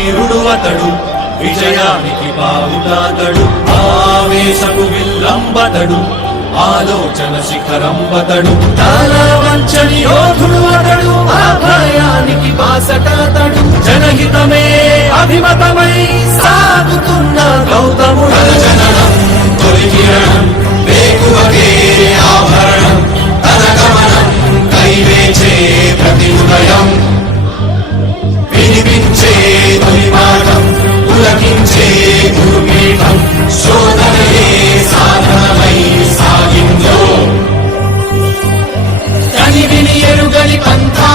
వీరుడు అతడు, విజయానికి బావుటాతడు, ఆవేశపు విల్లంబతడు, ఆలోచన శిఖరంబతడు, చాలా వంచని యోధుడు అతడు, ఆ భయానికి బాసటాతడు, జనహితమే అభిమతమై సాగుతున్న గౌతముడు. జననం తొలికిరణం వేకువకే ఆభరణం, తన గమనం కైవేచే ప్రతి ఉదయం, వినిపించే తొలి పాఠం పులకించే గురుపీఠం, శోధనయే సాధనమై సాగిందో. కని విని ఎరుగని పంథా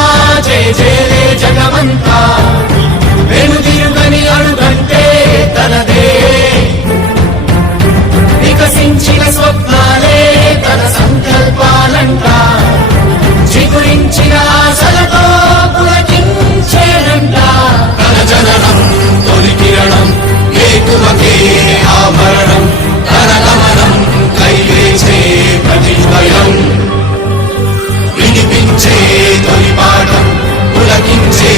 జయ జయలే జగమంతా, వెనుదిరుగని అడుగంటే తనదే, వికసించిన స్వప్నాలే తన సంకల్పాలంట, చిగురించిన ఆశలతో పులకించేనంట. తన జననం తొలి కిరణం వేకువకే ఆభరణం, తన గమనం కైవేచే ప్రతి ఉదయం, వినిపించే తొలి పాఠం పులకించే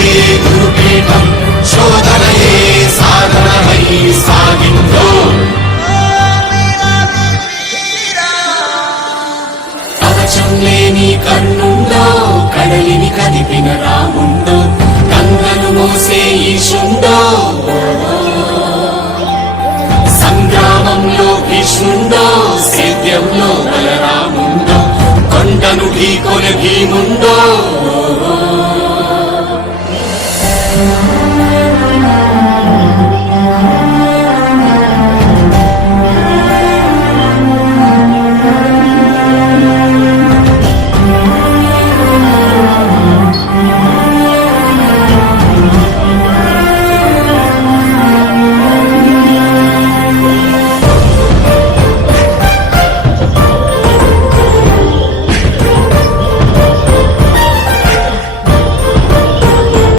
గురుపీఠం, శోధనయే సాధనమై సాగిందో. కవచం లేని కన్నుండో, కడలిని కదిపిన రాముండో, గంగను మోసే ఈశుండో, సంగ్రామంలో భీష్ముండో, సేద్యంలో బలరాముండో, కొండను ఢీకొనే భీముండో.